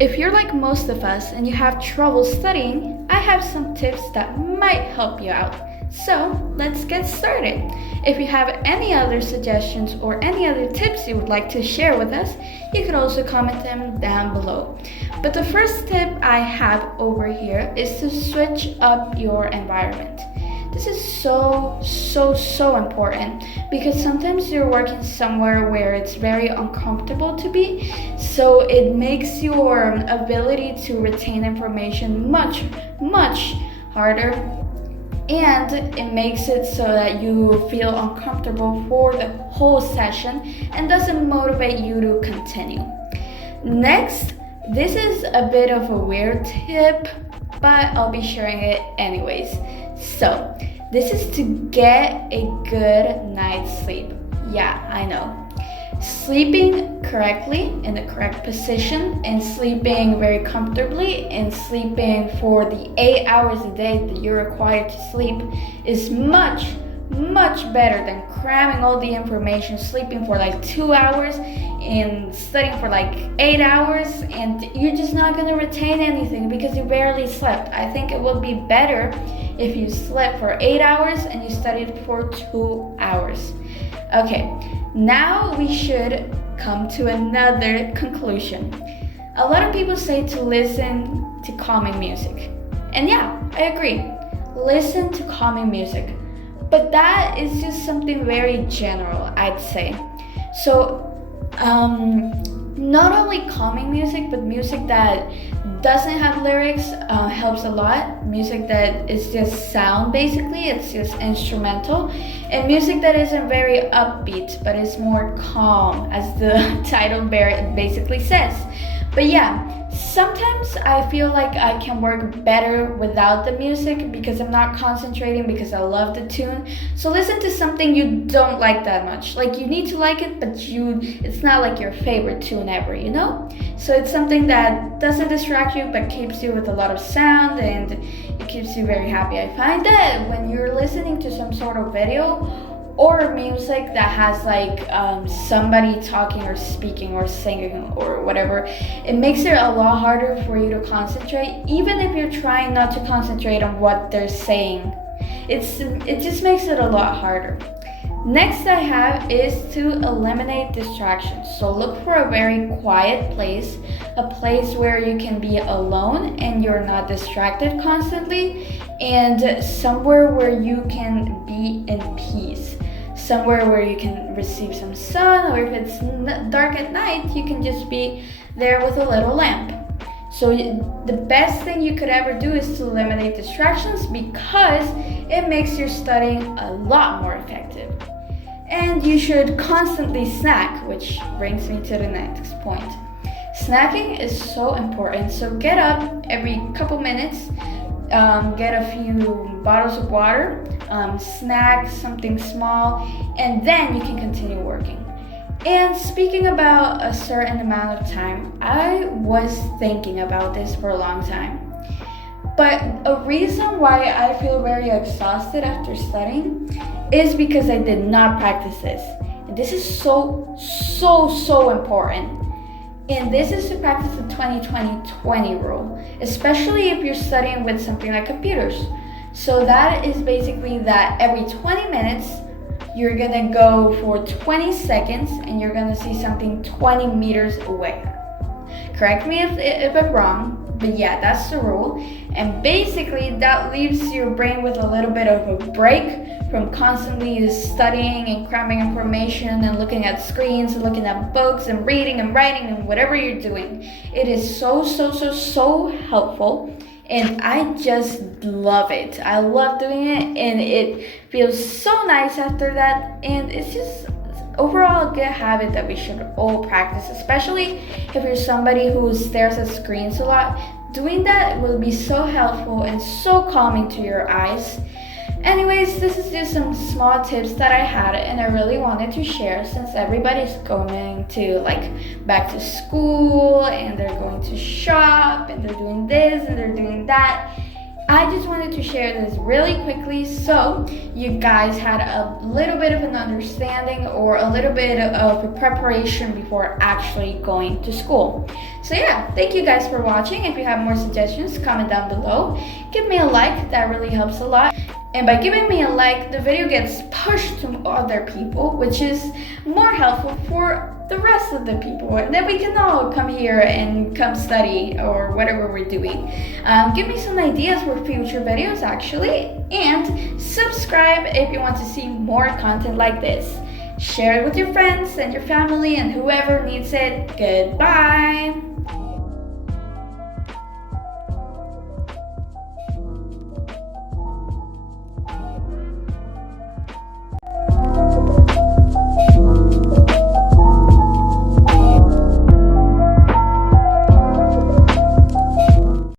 If you're like most of us and you have trouble studying, I have some tips that might help you out. So let's get started. If you have any other suggestions or any other tips you would like to share with us, you can also comment them down below. But the first tip I have over here is to switch up your environment. This is so important because sometimes you're working somewhere where it's very uncomfortable to be, so it makes your ability to retain information much harder, and it makes it so that you feel uncomfortable for the whole session and doesn't motivate you to continue. Next, this is a bit of a weird tip, but I'll be sharing it anyways. So, this is to get a good night's sleep. Yeah, I know. Sleeping correctly in the correct position and sleeping very comfortably and sleeping for the 8 hours a day that you're required to sleep is much better than cramming all the information, sleeping for like 2 hours and studying for like 8 hours, and you're just not going to retain anything because you barely slept. I think it would be better if you slept for 8 hours and you studied for 2 hours. Okay, now we should come to another conclusion. A lot of people say to listen to calming music. And yeah, I agree. Listen to calming music. But that is just something very general, I'd say. So, not only calming music, but music that doesn't have lyrics helps a lot. Music that is just sound, basically, it's just instrumental. And music that isn't very upbeat, but is more calm, as the title basically says. But yeah, sometimes I feel like I can work better without the music because I'm not concentrating because I love the tune. So listen to something you don't like that much. Like, you need to like it, but it's not like your favorite tune ever, you know? So it's something that doesn't distract you but keeps you with a lot of sound, and it keeps you very happy. I find that when you're listening to some sort of video or music that has like somebody talking or speaking or singing or whatever, it makes it a lot harder for you to concentrate, even if you're trying not to concentrate on what they're saying. It just makes it a lot harder. Next I have is to eliminate distractions. So look for a very quiet place, a place where you can be alone and you're not distracted constantly, and somewhere where you can be in peace. Somewhere where you can receive some sun, or if it's dark at night, you can just be there with a little lamp. So the best thing you could ever do is to eliminate distractions because it makes your studying a lot more effective. And you should constantly snack, which brings me to the next point. Snacking is so important, so get up every couple minutes, get a few bottles of water, snack something small, and then you can continue working. And speaking about a certain amount of time, I was thinking about this for a long time. But a reason why I feel very exhausted after studying is because I did not practice this. And this is so important. And this is to practice the 20-20-20 rule, especially if you're studying with something like computers. So that is basically that every 20 minutes, you're gonna go for 20 seconds and you're gonna see something 20 meters away. Correct me if I'm wrong, but yeah, that's the rule. And basically that leaves your brain with a little bit of a break from constantly studying and cramming information and looking at screens and looking at books and reading and writing and whatever you're doing. It is so helpful. And I just love it. I love doing it, and it feels so nice after that. And it's just overall a good habit that we should all practice, especially if you're somebody who stares at screens a lot. Doing that will be so helpful and so calming to your eyes. Anyways, this is just some small tips that I had and I really wanted to share since everybody's going to back to school and they're going to shop and they're doing this and they're doing that. I just wanted to share this really quickly so you guys had a little bit of an understanding or a little bit of a preparation before actually going to school. So yeah, thank you guys for watching. If you have more suggestions, comment down below. Give me a like, that really helps a lot. And by giving me a like, the video gets pushed to other people, which is more helpful for the rest of the people. And then we can all come here and come study or whatever we're doing. Give me some ideas for future videos actually. And subscribe if you want to see more content like this. Share it with your friends and your family and whoever needs it. Goodbye.